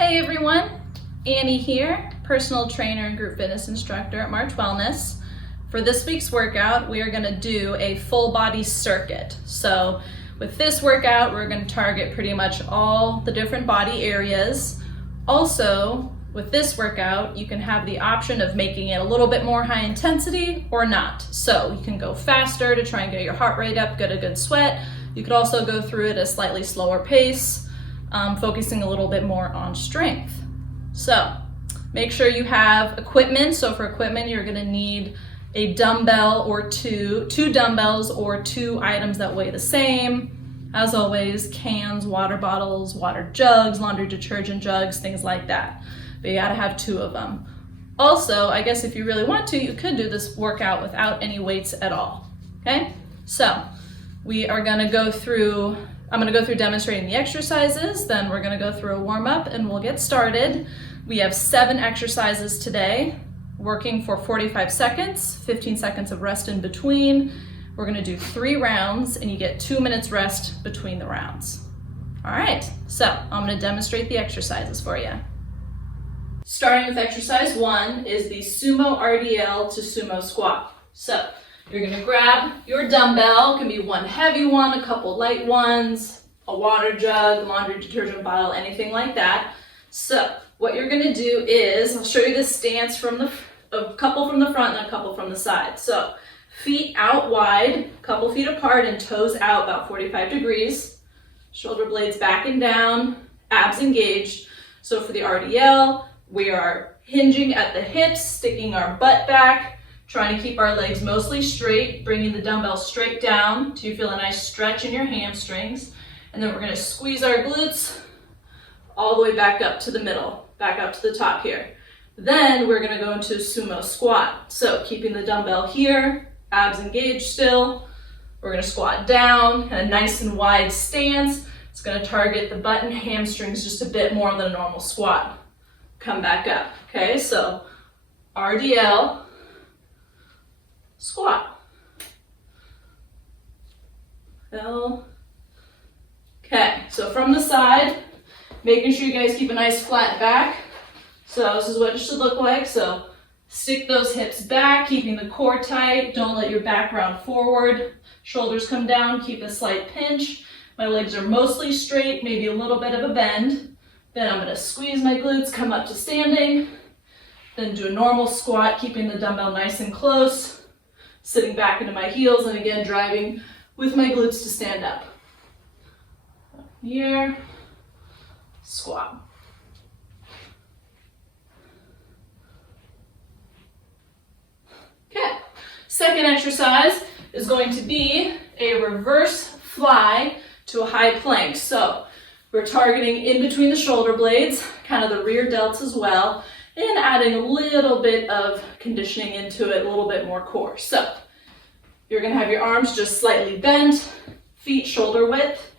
Hey everyone, Annie here, personal trainer and group fitness instructor at March Wellness. For this week's workout, we are going to do a full body circuit. So with this workout, we're going to target pretty much all the different body areas. Also, with this workout, you can have the option of making it a little bit more high intensity or not. So you can go faster to try and get your heart rate up, get a good sweat. You could also go through it at a slightly slower pace, focusing a little bit more on strength. So make sure you have equipment. So for equipment, you're going to need a dumbbell or two dumbbells or two items that weigh the same. As always, cans, water bottles, water jugs, laundry detergent jugs, things like that. But you gotta have two of them. Also, I guess if you really want to, you could do this workout without any weights at all. Okay? So we are gonna go through, I'm gonna go through demonstrating the exercises, then we're gonna go through a warm up and we'll get started. We have 7 exercises today, working for 45 seconds, 15 seconds of rest in between. We're gonna do 3 rounds and you get 2 minutes rest between the rounds. All right, so I'm gonna demonstrate the exercises for you. Starting with exercise 1 is the Sumo Rdl to Sumo Squat. So you're gonna grab your dumbbell, it can be one heavy one, a couple light ones, a water jug, laundry detergent bottle, anything like that. So what you're gonna do is, I'll show you this stance from a couple from the front and a couple from the side. So feet out wide, couple feet apart and toes out about 45 degrees. Shoulder blades back and down, abs engaged. So for the RDL, we are hinging at the hips, sticking our butt back, trying to keep our legs mostly straight, bringing the dumbbell straight down till you feel a nice stretch in your hamstrings. And then we're gonna squeeze our glutes all the way back up to the middle, back up to the top here. Then we're gonna go into Sumo Squat. So keeping the dumbbell here, abs engaged still. We're gonna squat down, kind of nice and wide stance. It's gonna target the butt and hamstrings just a bit more than a normal squat. Come back up, okay? So RDL, squat. L. Okay, so from the side, making sure you guys keep a nice flat back. So this is what it should look like. So stick those hips back, keeping the core tight. Don't let your back round forward. Shoulders come down, keep a slight pinch. My legs are mostly straight, maybe a little bit of a bend. Then I'm gonna squeeze my glutes, come up to standing. Then do a normal squat, keeping the dumbbell nice and close. Sitting back into my heels and again driving with my glutes to stand up. Here, squat. Okay, second exercise is going to be a reverse fly to a high plank. So we're targeting in between the shoulder blades, kind of the rear delts as well, and adding a little bit of conditioning into it, a little bit more core. So you're gonna have your arms just slightly bent, feet shoulder width,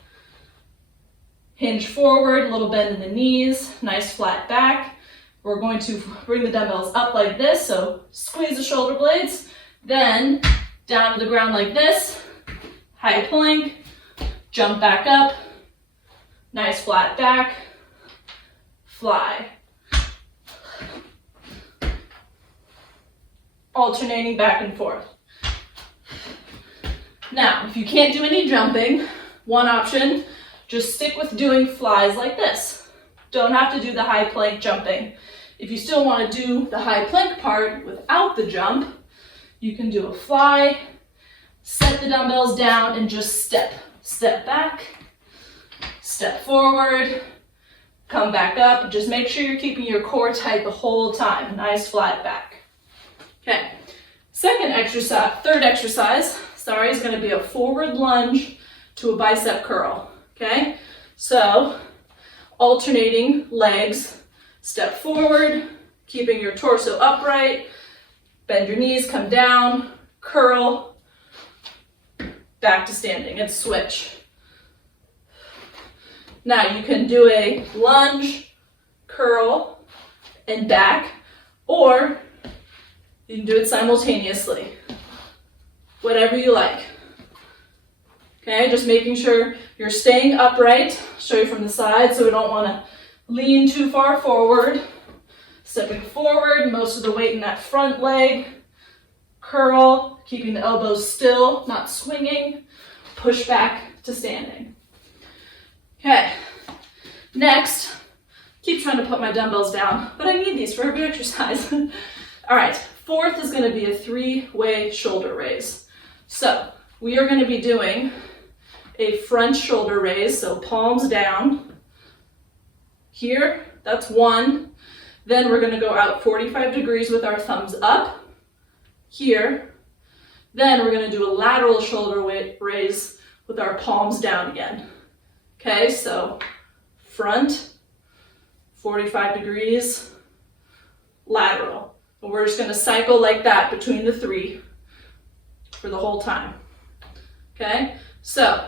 hinge forward, a little bend in the knees, nice flat back. We're going to bring the dumbbells up like this, so squeeze the shoulder blades, then down to the ground like this, high plank, jump back up, nice flat back, fly. Alternating back and forth. Now, if you can't do any jumping, one option, just stick with doing flies like this. Don't have to do the high plank jumping. If you still want to do the high plank part without the jump, you can do a fly, set the dumbbells down and just step. Step back, step forward, come back up. Just make sure you're keeping your core tight the whole time. Nice flat back. Okay, third exercise, is gonna be a forward lunge to a bicep curl, okay? So, alternating legs, step forward, keeping your torso upright, bend your knees, come down, curl, back to standing, and switch. Now you can do a lunge, curl, and back, or you can do it simultaneously. Whatever you like. Okay, just making sure you're staying upright. I'll show you from the side so we don't want to lean too far forward, stepping forward, most of the weight in that front leg, curl, keeping the elbows still, not swinging, push back to standing. Okay, next, keep trying to put my dumbbells down, but I need these for every exercise. All right, fourth is gonna be a three-way shoulder raise. So we are gonna be doing a front shoulder raise, so palms down. Here, that's one. Then we're gonna go out 45 degrees with our thumbs up. Here. Then we're gonna do a lateral shoulder raise with our palms down again. Okay, so front, 45 degrees, lateral. And we're just gonna cycle like that between the three for the whole time. Okay, so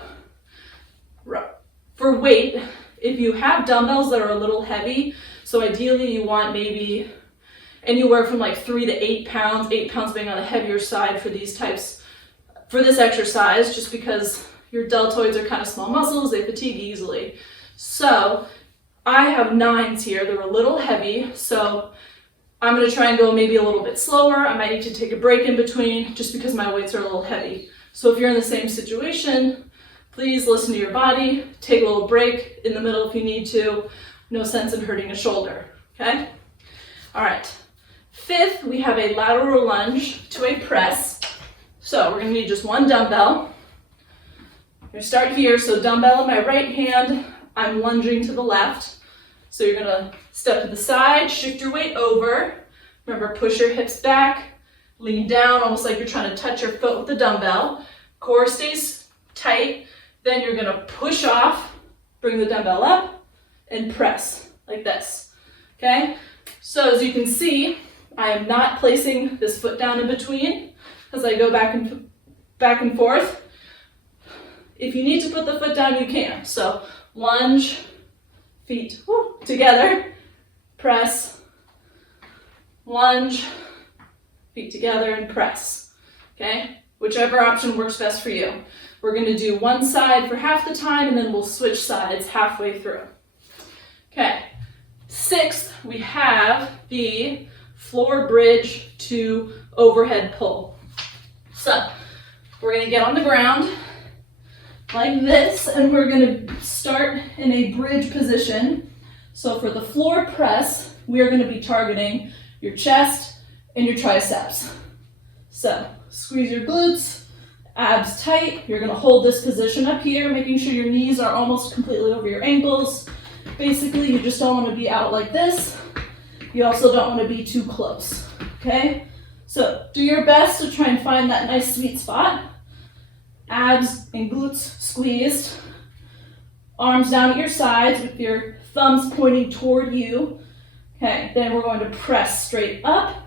for weight, if you have dumbbells that are a little heavy, so ideally you want maybe anywhere from like 3 to 8 pounds, 8 pounds being on the heavier side for these types, for this exercise, just because your deltoids are kind of small muscles, they fatigue easily. So I have 9s here, they're a little heavy, so I'm gonna try and go maybe a little bit slower. I might need to take a break in between just because my weights are a little heavy. So if you're in the same situation, please listen to your body, take a little break in the middle if you need to. No sense in hurting a shoulder, okay? All right, fifth, we have a lateral lunge to a press. So we're gonna need just one dumbbell. We're gonna start here, so dumbbell in my right hand, I'm lunging to the left. So you're gonna step to the side, shift your weight over. Remember, push your hips back, lean down, almost like you're trying to touch your foot with the dumbbell. Core stays tight. Then you're gonna push off, bring the dumbbell up, and press, like this, okay? So as you can see, I am not placing this foot down in between as I go back and forth. If you need to put the foot down, you can. So lunge, feet together, press, lunge, feet together, and press, okay? Whichever option works best for you. We're gonna do one side for half the time, and then we'll switch sides halfway through. Okay, sixth, we have the floor bridge to overhead pull. So we're gonna get on the ground like this, and we're gonna start in a bridge position. So for the floor press, we are gonna be targeting your chest and your triceps. So squeeze your glutes, abs tight. You're gonna hold this position up here, making sure your knees are almost completely over your ankles. Basically, you just don't wanna be out like this. You also don't wanna be too close, okay? So do your best to try and find that nice sweet spot. Abs and glutes squeezed. Arms down at your sides with your thumbs pointing toward you. Okay, then we're going to press straight up.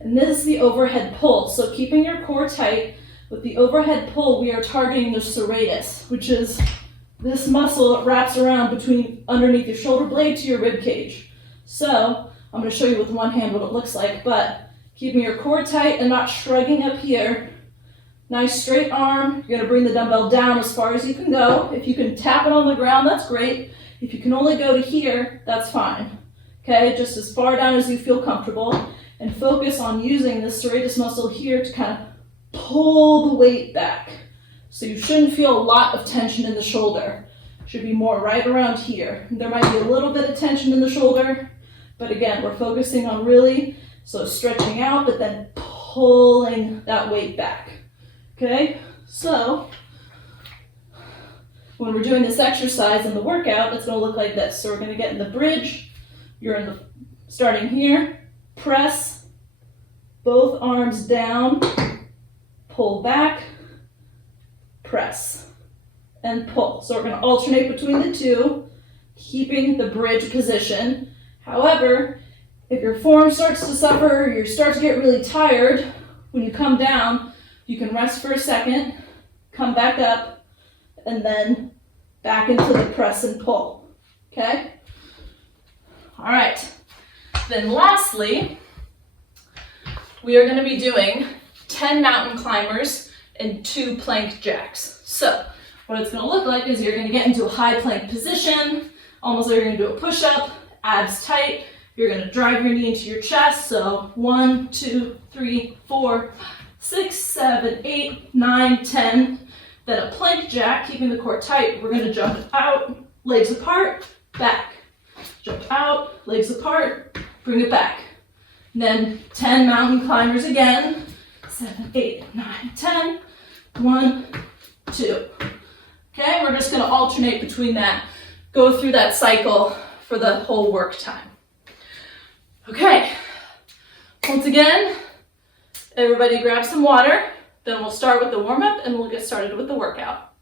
And this is the overhead pull. So keeping your core tight, with the overhead pull, we are targeting the serratus, which is this muscle that wraps around underneath your shoulder blade to your rib cage. So I'm going to show you with one hand what it looks like, but keeping your core tight and not shrugging up here. Nice straight arm. You're going to bring the dumbbell down as far as you can go. If you can tap it on the ground, that's great. If you can only go to here, that's fine. Okay, just as far down as you feel comfortable, and focus on using this serratus muscle here to kind of pull the weight back. So you shouldn't feel a lot of tension in the shoulder. Should be more right around here. There might be a little bit of tension in the shoulder, but again, we're focusing on really, so stretching out, but then pulling that weight back. Okay, so when we're doing this exercise in the workout, it's gonna look like this. So we're gonna get in the bridge. You're starting here, press, both arms down, pull back, press, and pull. So we're going to alternate between the two, keeping the bridge position. However, if your form starts to suffer, or you start to get really tired, when you come down, you can rest for a second, come back up, and then back into the press and pull, okay? All right, then lastly, we are gonna be doing 10 mountain climbers and 2 plank jacks. So what it's gonna look like is you're gonna get into a high plank position, almost like you're gonna do a push-up, abs tight. You're gonna drive your knee into your chest. So 1, 2, 3, 4, 6, 7, 8, 9, 10. Then a plank jack, keeping the core tight. We're gonna jump out, legs apart, back. Jump out, legs apart, bring it back. And then 10 mountain climbers again. 7, 8, 9, 10. 1, 2. Okay, we're just gonna alternate between that. Go through that cycle for the whole work time. Okay, once again, everybody grab some water. Then we'll start with the warm-up and we'll get started with the workout.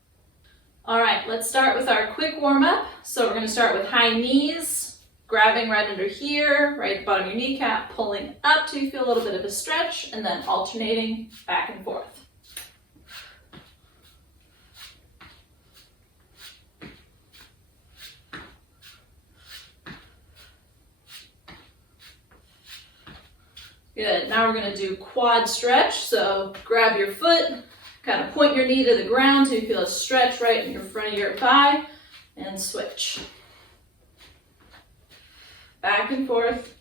All right, let's start with our quick warm-up. So we're gonna start with high knees, grabbing right under here, right at the bottom of your kneecap, pulling up till you feel a little bit of a stretch, and then alternating back and forth. Good, now we're gonna do quad stretch. So grab your foot, kind of point your knee to the ground till you feel a stretch right in your front of your thigh, and switch. Back and forth,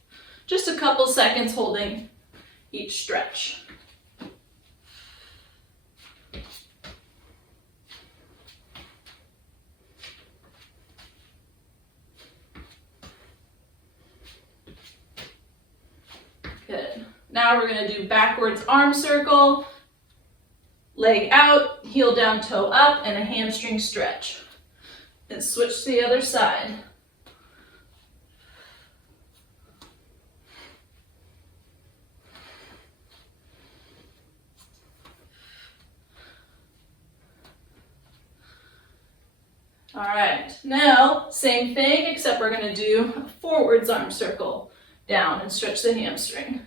just a couple seconds holding each stretch. Good. Now we're going to do backwards arm circle, leg out, heel down, toe up, and a hamstring stretch. And switch to the other side. All right, now same thing, except we're going to do a forwards arm circle. Down and stretch the hamstring.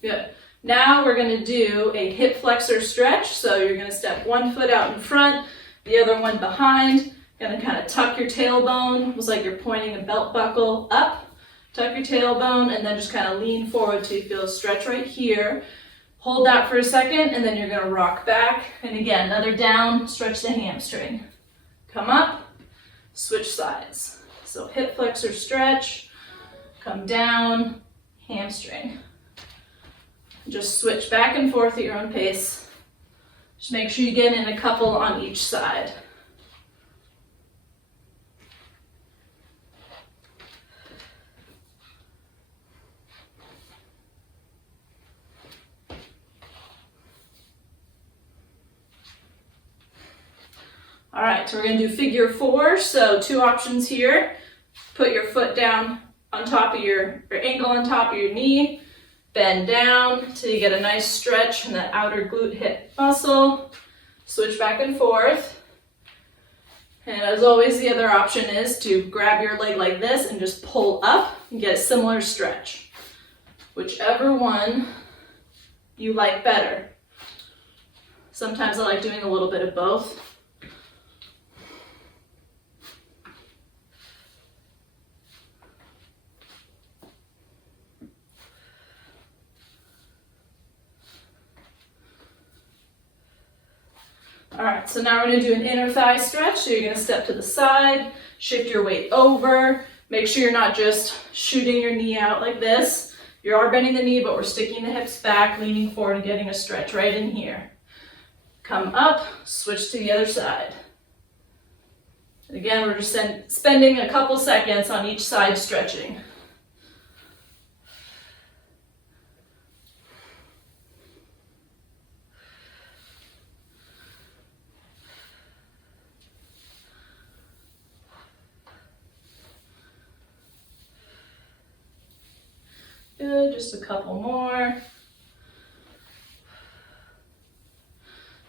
Good. Now we're going to do a hip flexor stretch. So you're going to step one foot out in front, the other one behind. Going to kind of tuck your tailbone, almost like you're pointing a belt buckle up. Tuck your tailbone and then just kind of lean forward till you feel a stretch right here. Hold that for a second, and then you're gonna rock back. And again, another down, stretch the hamstring. Come up, switch sides. So hip flexor stretch, come down, hamstring. Just switch back and forth at your own pace. Just make sure you get in a couple on each side. All right, so we're gonna do figure 4. So 2 options here. Put your foot down on top of your ankle on top of your knee. Bend down till you get a nice stretch in the outer glute hip muscle. Switch back and forth. And as always, the other option is to grab your leg like this and just pull up and get a similar stretch. Whichever one you like better. Sometimes I like doing a little bit of both. All right, so now we're gonna do an inner thigh stretch. So you're gonna step to the side, shift your weight over. Make sure you're not just shooting your knee out like this. You are bending the knee, but we're sticking the hips back, leaning forward and getting a stretch right in here. Come up, switch to the other side. And again, we're just spending a couple seconds on each side stretching. Good, just a couple more.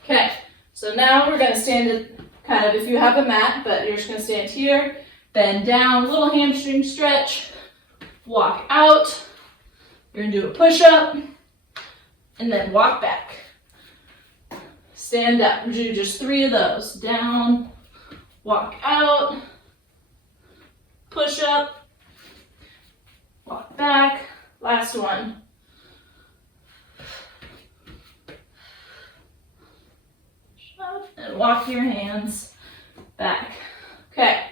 Okay, so now we're gonna stand it kind of, if you have a mat, but you're just gonna stand here, bend down, little hamstring stretch, walk out. You're gonna do a push-up, and then walk back. Stand up, we're gonna do just 3 of those. Down, walk out, push up, walk back. Last one. and walk your hands back. Okay.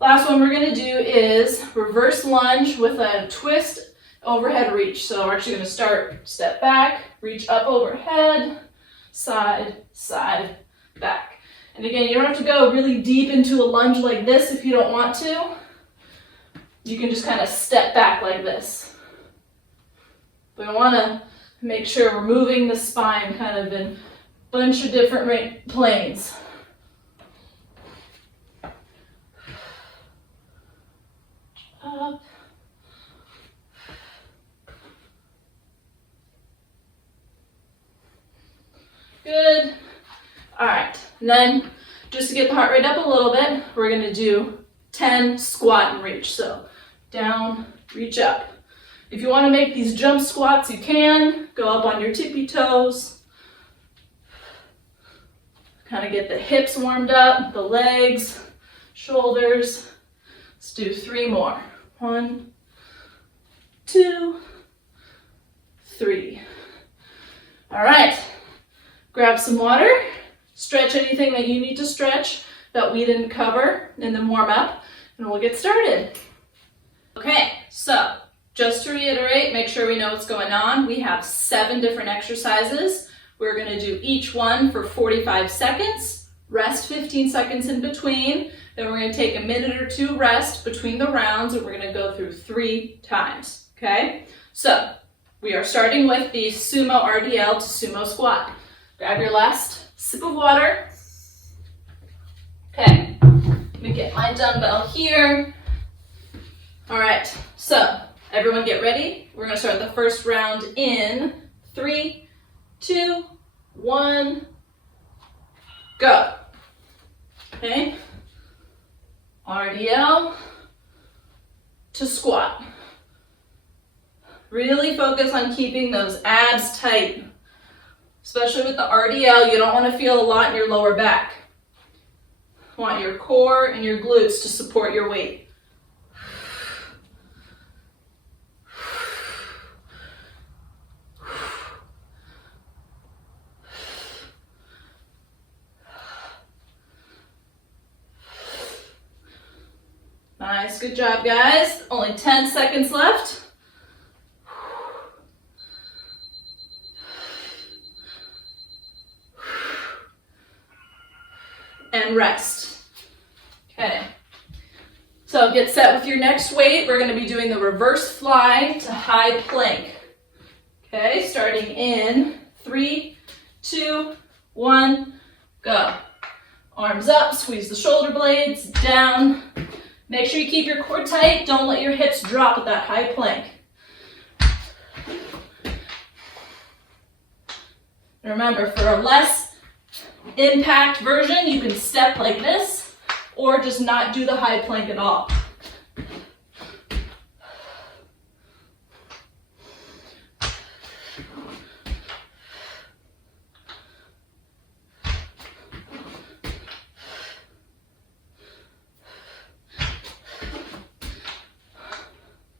Last one we're going to do is reverse lunge with a twist overhead reach. So we're actually going to start, step back, reach up overhead, side, side, back. And again, you don't have to go really deep into a lunge like this if you don't want to. You can just kind of step back like this. We want to make sure we're moving the spine kind of in a bunch of different planes. Up. Good. All right, and then just to get the heart rate up a little bit, we're going to do 10 squat and reach. So down, reach up. If you want to make these jump squats, you can. Go up on your tippy toes. Kind of get the hips warmed up, the legs, shoulders. Let's do 3 more. 1, 2, 3. All right, grab some water. Stretch anything that you need to stretch that we didn't cover in the warm up, and we'll get started. Okay, so just to reiterate, make sure we know what's going on. We have 7 different exercises. We're going to do each one for 45 seconds, rest 15 seconds in between. Then we're going to take a minute or 2 rest between the rounds, and we're going to go through 3 times. Okay, so we are starting with the Sumo Rdl to Sumo Squat. Grab your last sip of water. Okay, let me get my dumbbell here. All right, so everyone get ready. We're going to start the first round in 3, 2, 1, go. Okay, Rdl to squat. Really focus on keeping those abs tight. Especially with the RDL, you don't want to feel a lot in your lower back. You want your core and your glutes to support your weight. Nice, good job, guys. Only 10 seconds left. And rest. Okay, so get set with your next weight. We're going to be doing the reverse fly to high plank. Okay, starting in 3, 2, 1, go. Arms up, squeeze the shoulder blades down. Make sure you keep your core tight. Don't let your hips drop at that high plank. And remember, for a less impact version, you can step like this or just not do the high plank at all.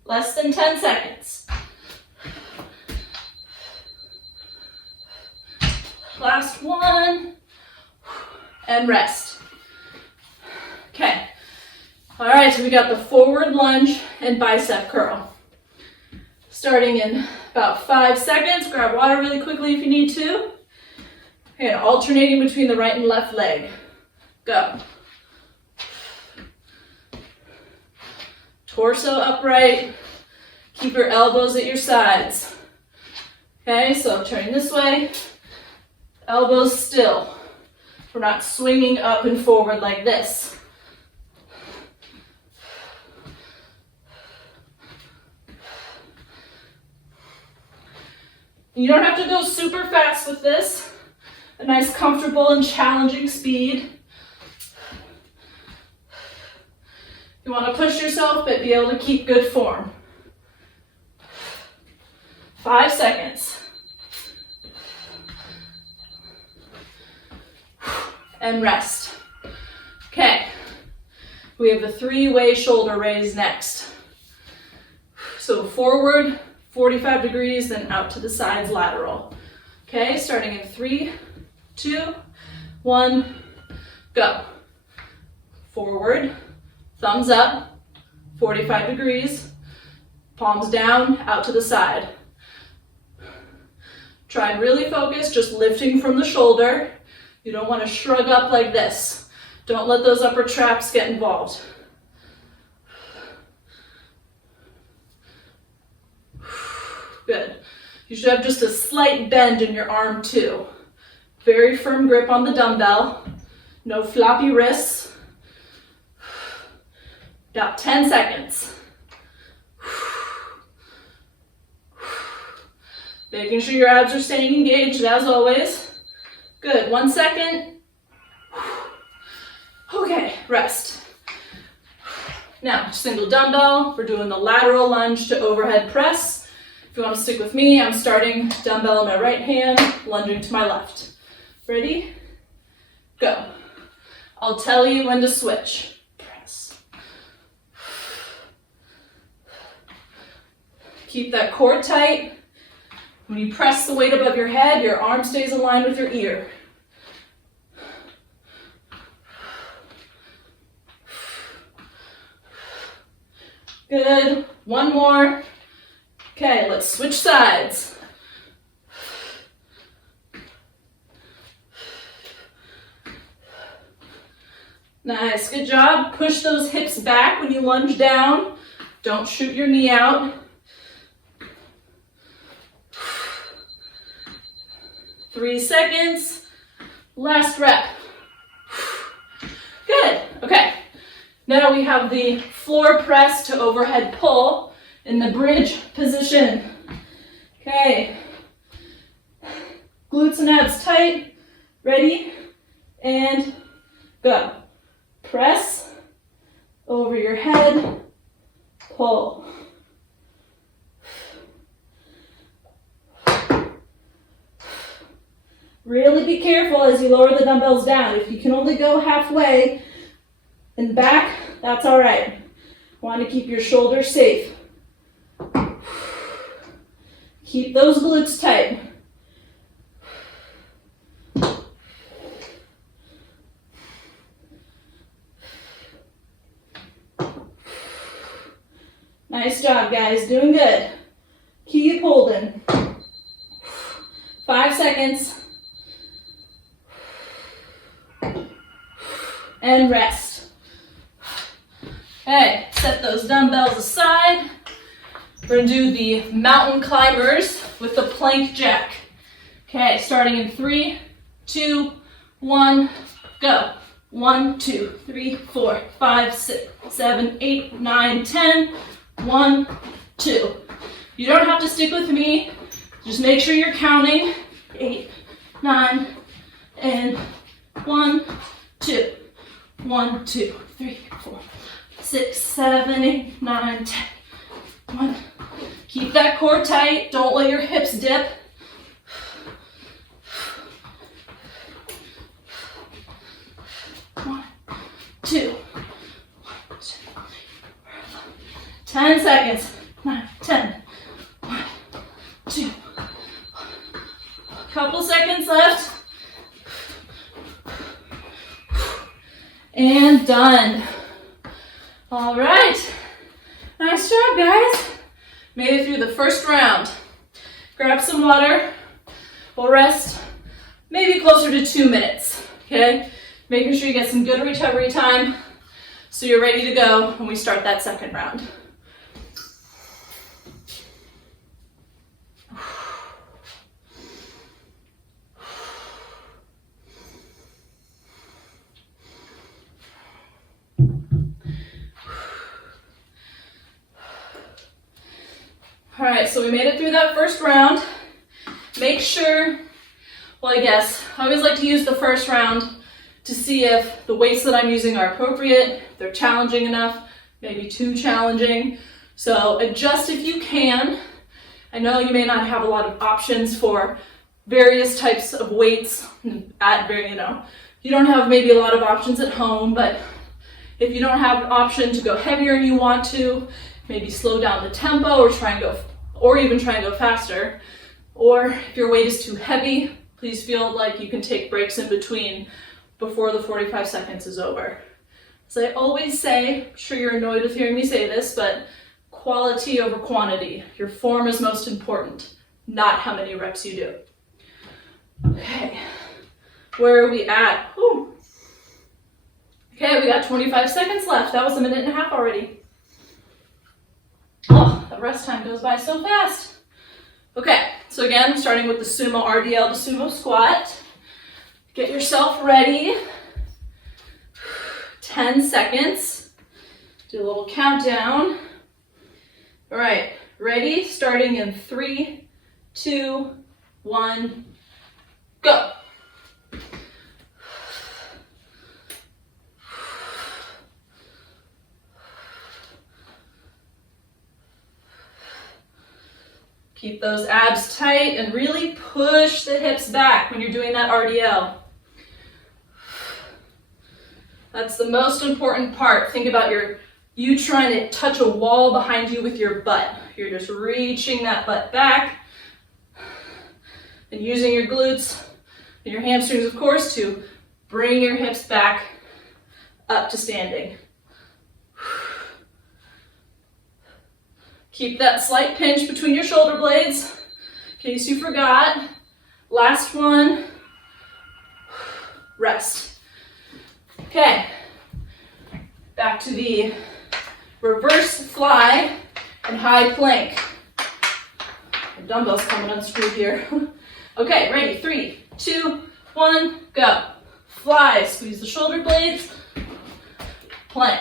Less than 10 seconds. Last one. And rest. Okay. All right, so we got the forward lunge and bicep curl. Starting in about 5 seconds. Grab water really quickly if you need to. And alternating between the right and left leg. Go. Torso upright. Keep your elbows at your sides. Okay, so turning this way. Elbows still. We're not swinging up and forward like this. You don't have to go super fast with this. A nice, comfortable, and challenging speed. You want to push yourself, but be able to keep good form. 5 seconds. And rest. Okay, we have the 3-way shoulder raise next. So forward, 45 degrees, then out to the sides, lateral. Okay, starting in 3, 2, 1, go. Forward, thumbs up, 45 degrees, palms down, out to the side. Try and really focus, just lifting from the shoulder. You don't want to shrug up like this. Don't let those upper traps get involved. Good. You should have just a slight bend in your arm too. Very firm grip on the dumbbell. No floppy wrists. About 10 seconds. Making sure your abs are staying engaged as always. Good, 1 second. Okay, rest. Now, single dumbbell, we're doing the lateral lunge to overhead press. If you want to stick with me, I'm starting dumbbell in my right hand, lunging to my left. Ready? Go. I'll tell you when to switch. Press. Keep that core tight. When you press the weight above your head, your arm stays aligned with your ear. Good. One more. Okay, let's switch sides. Nice, good job. Push those hips back when you lunge down. Don't shoot your knee out. 3 seconds. Last rep. Good, okay. Now we have the floor press to overhead pull in the bridge position. Okay. Glutes and abs tight. Ready? And go. Press over your head, pull. Really be careful as you lower the dumbbells down. If you can only go halfway and back, that's all right. Want to keep your shoulders safe. Keep those glutes tight. Nice job, guys. Doing good. Keep holding. 5 seconds. And rest. Okay, set those dumbbells aside. We're going to do the mountain climbers with the plank jack. Okay, starting in 3, 2, 1, go. 1, 2, 3, 4, 5, 6, 7, 8, 9, 10. 1, 2. You don't have to stick with me. Just make sure you're counting. 8, 9, and 1, 2. 1, 2, 3, 4, 6, 7, 8, 9, 10. 1. Keep that core tight. Don't let your hips dip. 1, 2. 10 seconds. 9, 10. 1, 2. Couple seconds left. And done. All right. Nice job, guys. Made it through the first round. Grab some water. We'll rest maybe closer to 2 minutes, okay? Making sure you get some good recovery time so you're ready to go when we start that second round. All right, so we made it through that first round. Make sure, well, I always like to use the first round to see if the weights that I'm using are appropriate, if they're challenging enough, maybe too challenging. So adjust if you can. I know you may not have a lot of options for various types of weights at you don't have maybe a lot of options at home, but if you don't have an option to go heavier and you want to, maybe slow down the tempo or even try and go faster. Or if your weight is too heavy, please feel like you can take breaks in between before the 45 seconds is over. As I always say, I'm sure you're annoyed with hearing me say this, but quality over quantity. Your form is most important, not how many reps you do. Okay, where are we at? Whew. Okay, we got 25 seconds left. That was a minute and a half already. Oh, the rest time goes by so fast. Okay, so again, starting with the Sumo Rdl to Sumo Squat. Get yourself ready. 10 seconds. Do a little countdown. All right, ready? Starting in 3, 2, 1, go. Keep those abs tight and really push the hips back when you're doing that RDL. That's the most important part. Think about you trying to touch a wall behind you with your butt. You're just reaching that butt back and using your glutes and your hamstrings, of course, to bring your hips back up to standing. Keep that slight pinch between your shoulder blades, in case you forgot. Last one. Rest. Okay. Back to the reverse fly and high plank. The dumbbell's coming unscrewed here. Okay, ready? 3, 2, 1, go. Fly, squeeze the shoulder blades. Plank.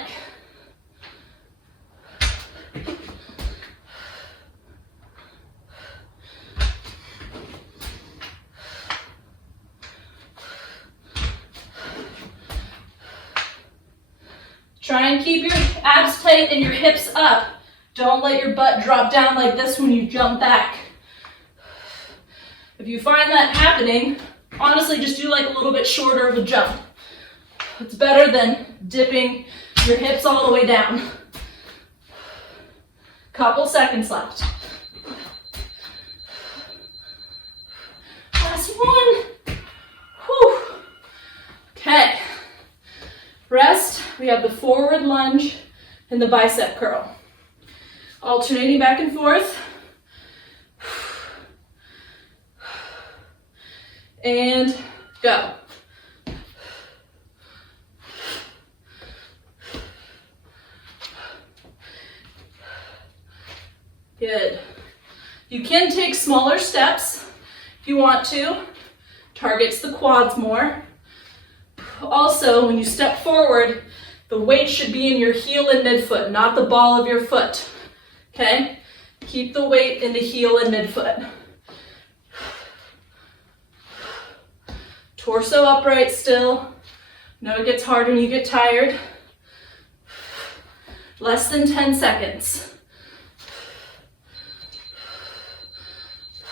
Try and keep your abs tight and your hips up. Don't let your butt drop down like this when you jump back. If you find that happening, honestly, just do like a little bit shorter of a jump. It's better than dipping your hips all the way down. Couple seconds left. Last one. Whew. Okay. Rest. We have the forward lunge and the bicep curl. Alternating back and forth. And go. Good. You can take smaller steps if you want to. Targets the quads more. Also, when you step forward, the weight should be in your heel and midfoot, not the ball of your foot. Okay? Keep the weight in the heel and midfoot. Torso upright still. No, it gets hard when you get tired. Less than 10 seconds.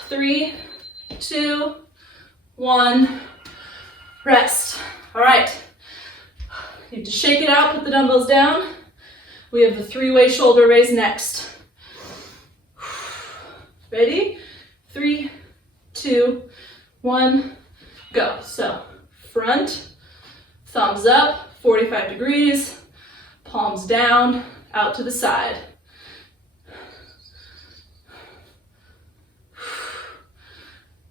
3, 2, 1, rest. All right, you have to shake it out, put the dumbbells down. We have the 3-way shoulder raise next. Ready? 3, 2, 1, go. So front, thumbs up, 45 degrees, palms down, out to the side.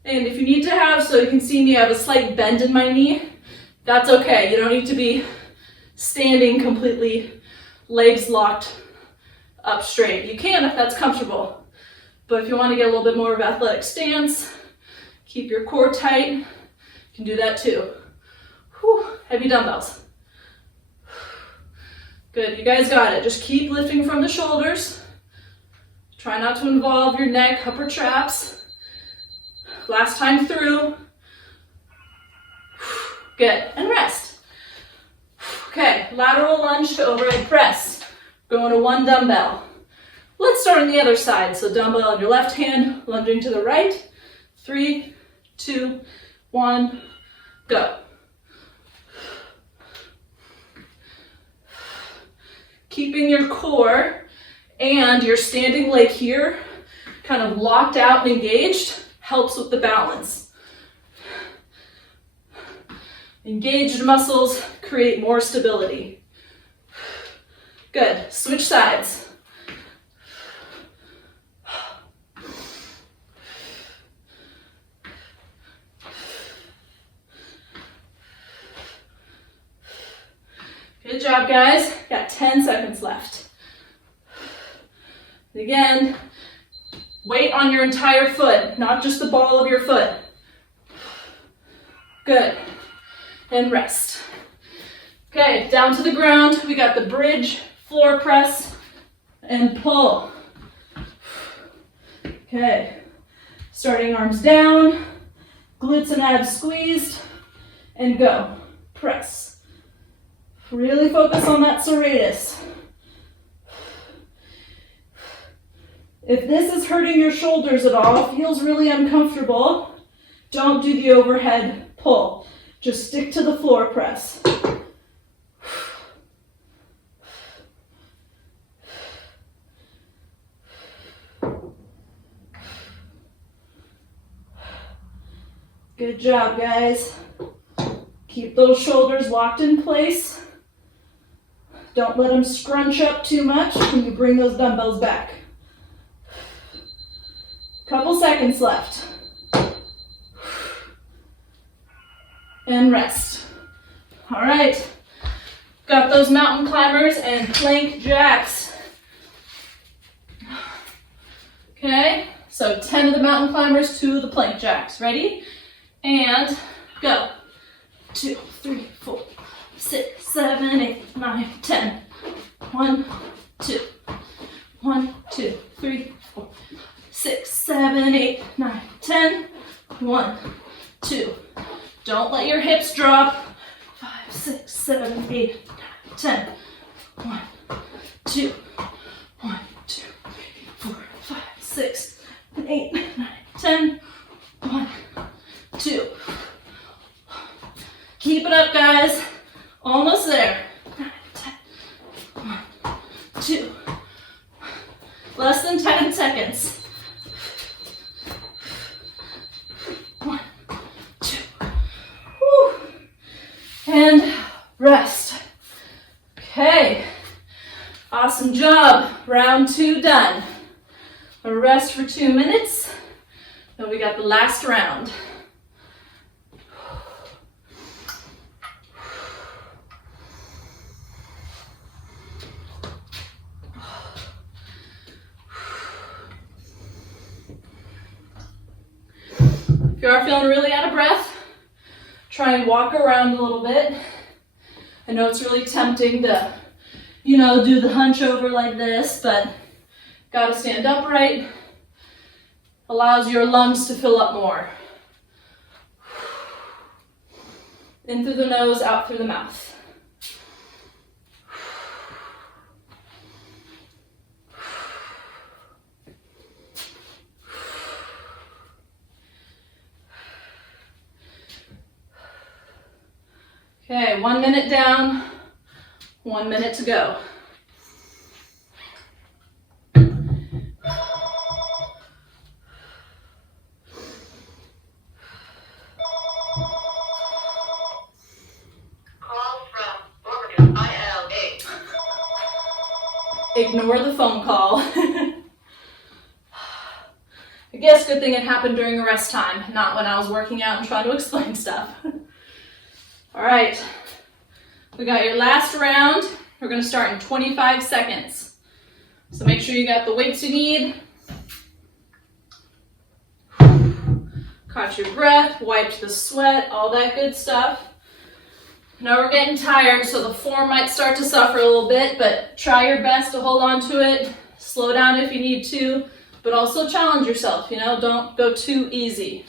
And if you need to have, so you can see me, I have a slight bend in my knee. That's okay. You don't need to be standing completely, legs locked up straight. You can if that's comfortable. But if you want to get a little bit more of athletic stance, keep your core tight, you can do that too. Whew. Heavy dumbbells. Good, you guys got it. Just keep lifting from the shoulders. Try not to involve your neck, upper traps. Last time through. Good, and rest. Okay, lateral lunge to overhead press. Going to 1 dumbbell. Let's start on the other side. So dumbbell on your left hand, lunging to the right. 3, 2, 1, go. Keeping your core and your standing leg here kind of locked out and engaged helps with the balance. Engaged muscles create more stability. Good. Switch sides. Good job, guys. Got 10 seconds left. Again, weight on your entire foot, not just the ball of your foot. Good. And rest. Okay, down to the ground. We got the bridge, floor press, and pull. Okay, starting arms down, glutes and abs squeezed, and go. Press. Really focus on that serratus. If this is hurting your shoulders at all, feels really uncomfortable, don't do the overhead pull. Just stick to the floor press. Good job, guys. Keep those shoulders locked in place. Don't let them scrunch up too much when you bring those dumbbells back. Couple seconds left. And rest. All right. Got those mountain climbers and plank jacks. Okay, so 10 of the mountain climbers, 2 of the plank jacks. Ready? And go. 2, 3, 4, 6, 7, 8, 9, 10. 1, 2. 1, 2, 3, 4, 6, 7, 8, 9, 10. 1, 2. Don't let your hips drop. 5, 6, 7, 8, 9, 10. 1, 2. 1, 2, 3, 4, 5, 6, 8, 9, 10. 1, 2. Keep it up, guys. Almost there. 9, 10. 1, 2. Less than 10 seconds. 1, 2. Whew. And rest. Okay. Awesome job. Round 2 done. A rest for 2 minutes. Then we got the last round. If you are feeling really out of breath, try and walk around a little bit. I know it's really tempting to, do the hunch over like this, but gotta stand upright. Allows your lungs to fill up more. In through the nose, out through the mouth. Okay, 1 minute down, 1 minute to go. Ignore the phone call. I guess good thing it happened during a rest time, not when I was working out and trying to explain stuff. All right, we got your last round. We're gonna start in 25 seconds. So make sure you got the weights you need. Caught your breath, wiped the sweat, all that good stuff. Now we're getting tired, so the form might start to suffer a little bit, but try your best to hold on to it. Slow down if you need to, but also challenge yourself, don't go too easy.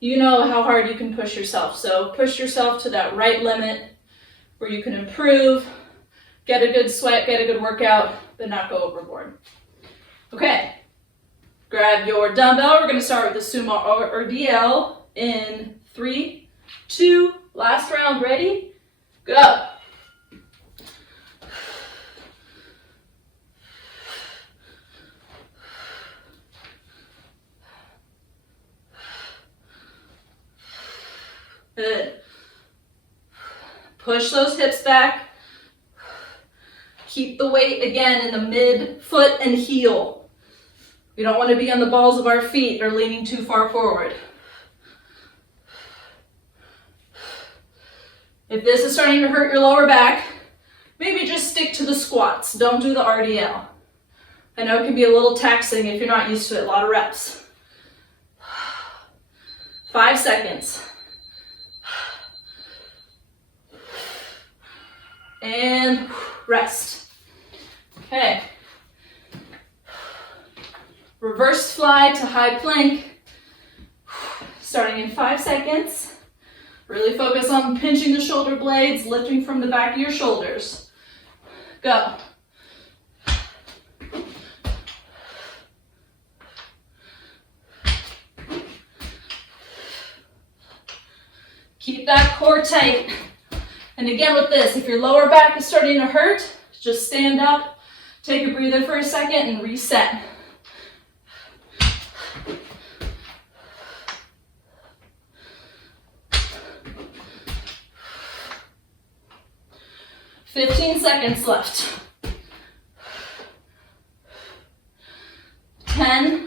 You know how hard you can push yourself, so push yourself to that right limit where you can improve, get a good sweat, get a good workout, but not go overboard. Okay, grab your dumbbell. We're gonna start with the Sumo Rdl in 3, 2, last round, ready? Go. Good. Push those hips back. Keep the weight again in the mid foot and heel. We don't want to be on the balls of our feet or leaning too far forward. If this is starting to hurt your lower back, maybe just stick to the squats. Don't do the RDL. I know it can be a little taxing if you're not used to it, a lot of reps. 5 seconds. And rest. Okay. Reverse fly to high plank. Starting in 5 seconds. Really focus on pinching the shoulder blades, lifting from the back of your shoulders. Go. Keep that core tight. And again with this, if your lower back is starting to hurt, just stand up, take a breather for a second, and reset. "15 seconds left. 10.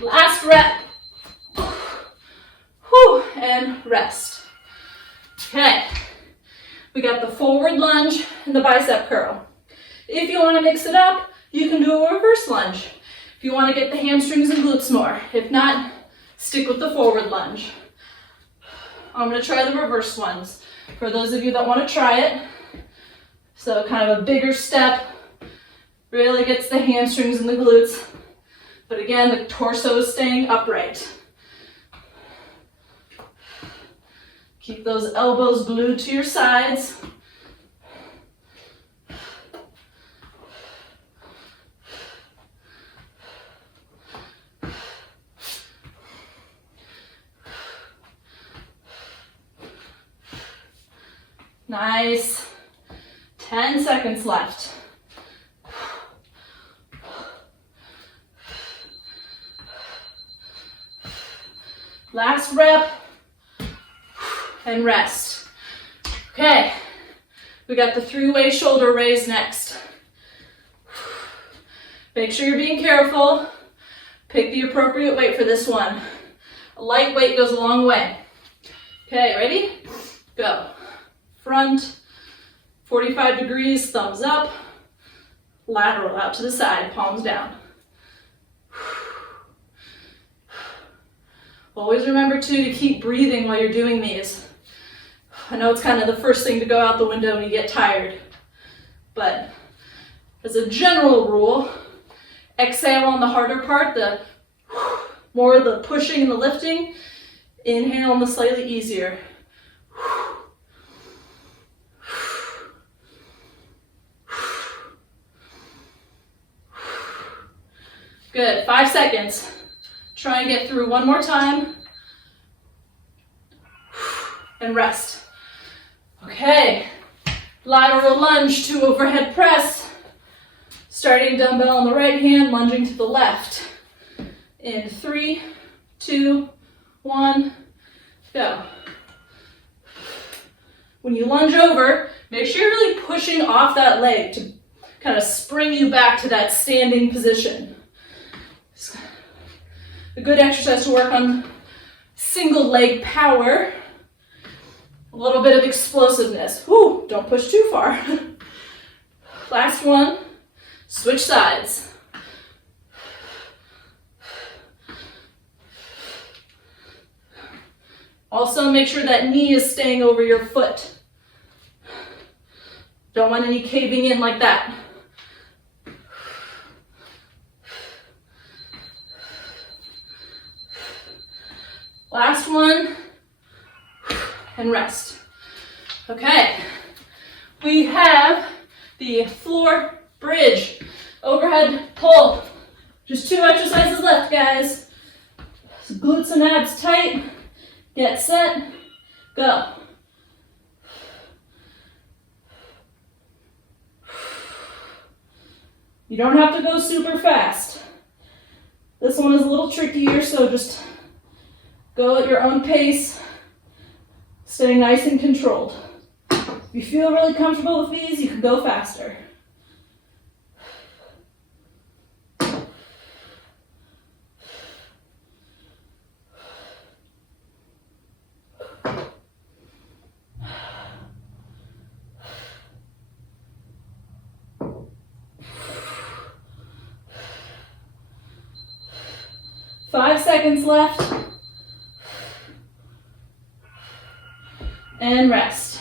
Last rep. Whew, and rest. Okay, we got the forward lunge and the bicep curl. If you want to mix it up, you can do a reverse lunge. If you want to get the hamstrings and glutes more. If not, stick with the forward lunge. I'm going to try the reverse ones for those of you that want to try it. So kind of a bigger step, really gets the hamstrings and the glutes. But again, the torso is staying upright. Keep those elbows glued to your sides. Nice. 10 seconds left. Last rep, and rest. Okay, we got the 3-way shoulder raise next. Make sure you're being careful. Pick the appropriate weight for this one. A light weight goes a long way. Okay, ready? Go. Front, 45 degrees, thumbs up. Lateral out to the side, palms down. Always remember too to keep breathing while you're doing these. I know it's kind of the first thing to go out the window when you get tired, but as a general rule, exhale on the harder part, the more the pushing and the lifting, inhale on the slightly easier. Good, 5 seconds. Try and get through one more time. And rest. Okay, lateral lunge to overhead press. Starting dumbbell on the right hand, lunging to the left. In 3, 2, 1, go. When you lunge over, make sure you're really pushing off that leg to kind of spring you back to that standing position. A good exercise to work on single leg power. A little bit of explosiveness. Whew, don't push too far. Last one, switch sides. Also make sure that knee is staying over your foot. Don't want any caving in like that. Last one, and rest. Okay, we have the floor bridge, overhead pull. Just 2 exercises left, guys. So glutes and abs tight, get set, go. You don't have to go super fast. This one is a little trickier, so just Go at your own pace, stay nice and controlled. If you feel really comfortable with these, you can go faster. Five seconds left. And rest.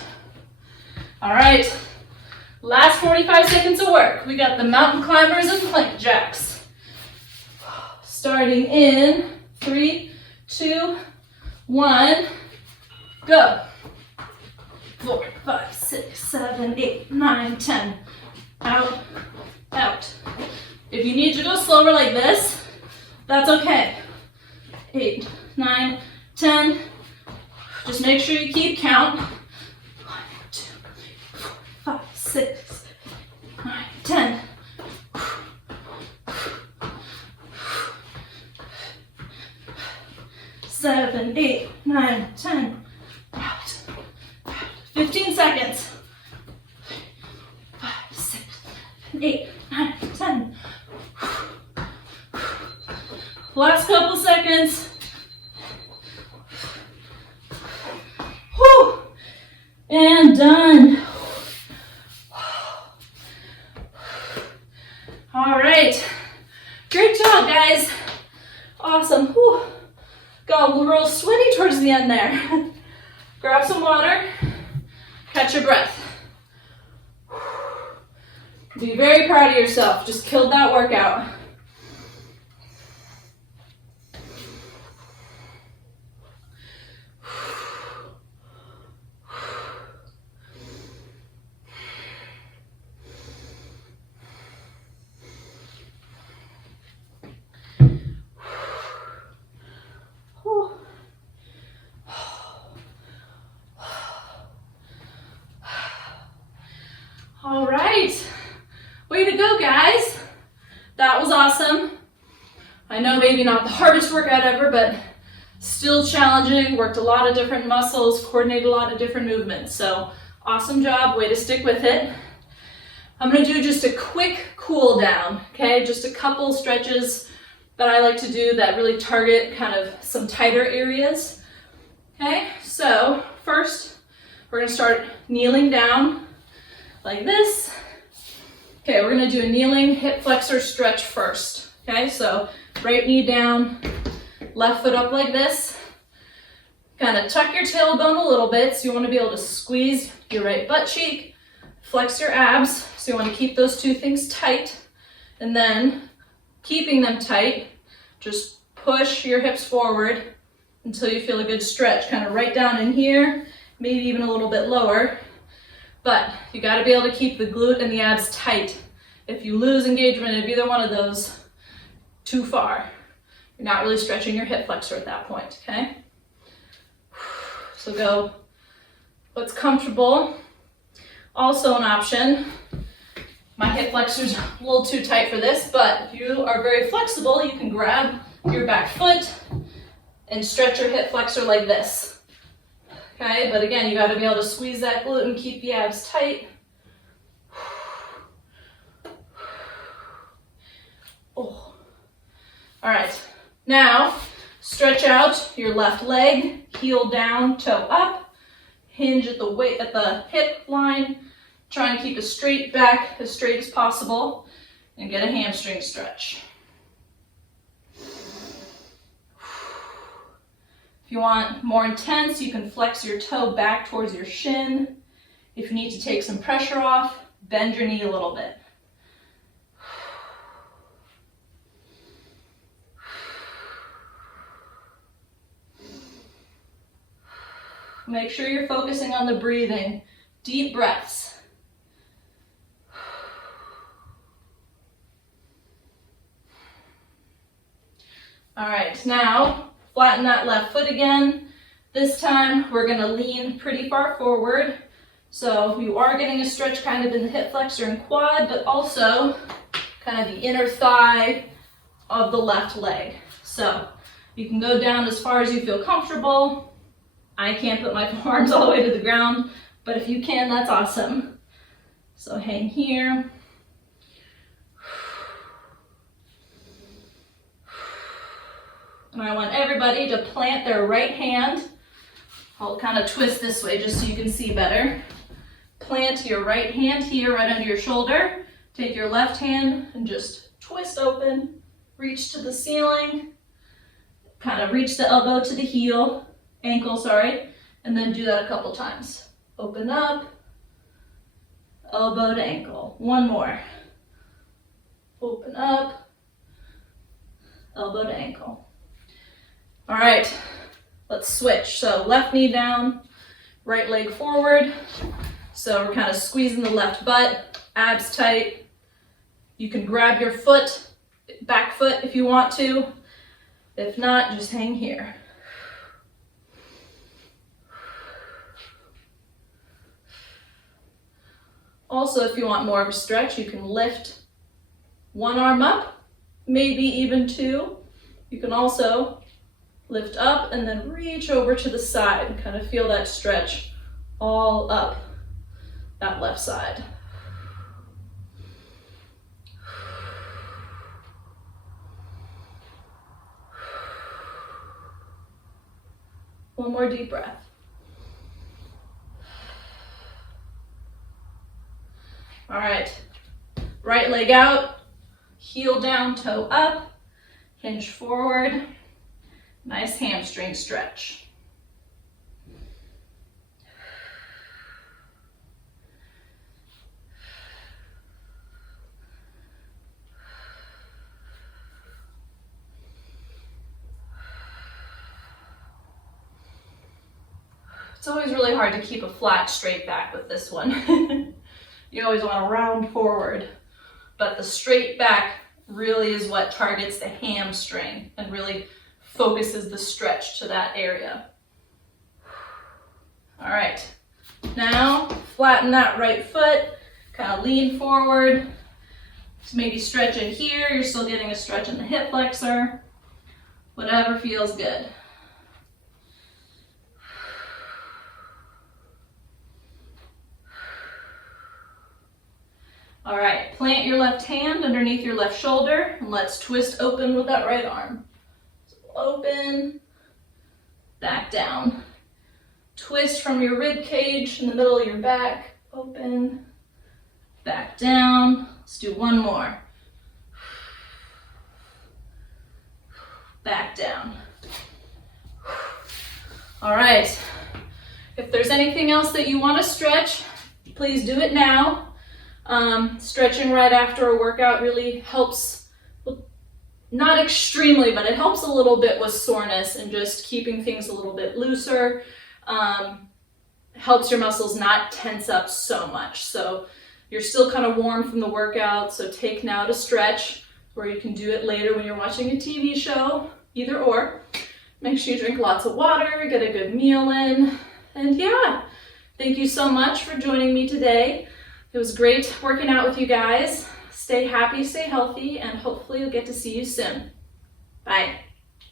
All right, last 45 seconds of work. We got the mountain climbers and plank jacks. Starting in 3, 2, 1, go. 4, 5, 6, 7, 8, 9, 10. Out, out. If you need to go slower like this, that's okay. 8, 9, 10. Just make sure you keep count. 1, 2, 3, 4, 5, 6, 9, 10. 7, 8, 9, 10. Out. 15 seconds. 5, 6, 8, 9, 10. Last couple seconds. Whew. And done. All right. Great job, guys. Awesome. Whew. Got a little sweaty towards the end there. Grab some water. Catch your breath. Be very proud of yourself. Just killed that workout. All right, way to go, guys. That was awesome. I know maybe not the hardest workout ever, but still challenging. Worked a lot of different muscles, coordinated a lot of different movements. So awesome job, way to stick with it. I'm gonna do just a quick cool down, okay? Just a couple stretches that I like to do that really target kind of some tighter areas. Okay, so first we're gonna start kneeling down like this. Okay, we're gonna do a kneeling hip flexor stretch first. Okay, so right knee down, left foot up like this. Kind of tuck your tailbone a little bit, so you wanna be able to squeeze your right butt cheek, flex your abs, so you wanna keep those two things tight, and then keeping them tight, just push your hips forward until you feel a good stretch, kind of right down in here, maybe even a little bit lower. But you gotta be able to keep the glute and the abs tight. If you lose engagement of either one of those too far, you're not really stretching your hip flexor at that point, okay? So go what's comfortable. Also an option, my hip flexor's a little too tight for this, but if you are very flexible, you can grab your back foot and stretch your hip flexor like this. Okay, but again, you got to be able to squeeze that glute and keep the abs tight. Oh. All right, now stretch out your left leg, heel down, toe up, hinge at the hip line, trying to keep a straight back, as straight as possible, and get a hamstring stretch. If you want more intense, you can flex your toe back towards your shin. If you need to take some pressure off, bend your knee a little bit. Make sure you're focusing on the breathing. Deep breaths. All right, now flatten that left foot again. This time we're gonna lean pretty far forward. So you are getting a stretch kind of in the hip flexor and quad, but also kind of the inner thigh of the left leg. So You can go down as far as you feel comfortable. I can't put my forearms all the way to the ground, but if you can, that's awesome. So hang here. And I want everybody to plant their right hand. I'll kind of twist this way just so you can see better. Plant your right hand here right under your shoulder. Take your left hand and just twist open, reach to the ceiling, kind of reach the elbow to the heel, ankle, sorry, and then do that a couple times. Open up, elbow to ankle. One more. Open up, elbow to ankle. All right, let's switch. So left knee down, right leg forward. So we're kind of squeezing the left butt, abs tight. You can grab your foot, back foot if you want to. If not, just hang here. Also, if you want more of a stretch, you can lift one arm up, maybe even two. You can also lift up and then reach over to the side and kind of feel that stretch all up that left side. One more deep breath. All right, right leg out, heel down, toe up, hinge forward. Nice hamstring stretch. It's always really hard to keep a flat, straight back with this one. You always want to round forward, but the straight back really is what targets the hamstring and really focuses the stretch to that area. All right, now flatten that right foot, kind of lean forward. So maybe stretch in here, you're still getting a stretch in the hip flexor. Whatever feels good. All right, plant your left hand underneath your left shoulder and let's twist open with that right arm. So open, back down. Twist from your rib cage in the middle of your back, open, back down. Let's do one more. Back down. All right, if there's anything else that you want to stretch, please do it now. Stretching right after a workout really helps, not extremely, but it helps a little bit with soreness and just keeping things a little bit looser. Helps your muscles not tense up so much. So you're still kind of warm from the workout, so take now to stretch, or you can do it later when you're watching a TV show, either or. Make sure you drink lots of water, get a good meal in, and yeah, thank you so much for joining me today. It was great working out with you guys. Stay happy, stay healthy, and hopefully we'll get to see you soon. Bye.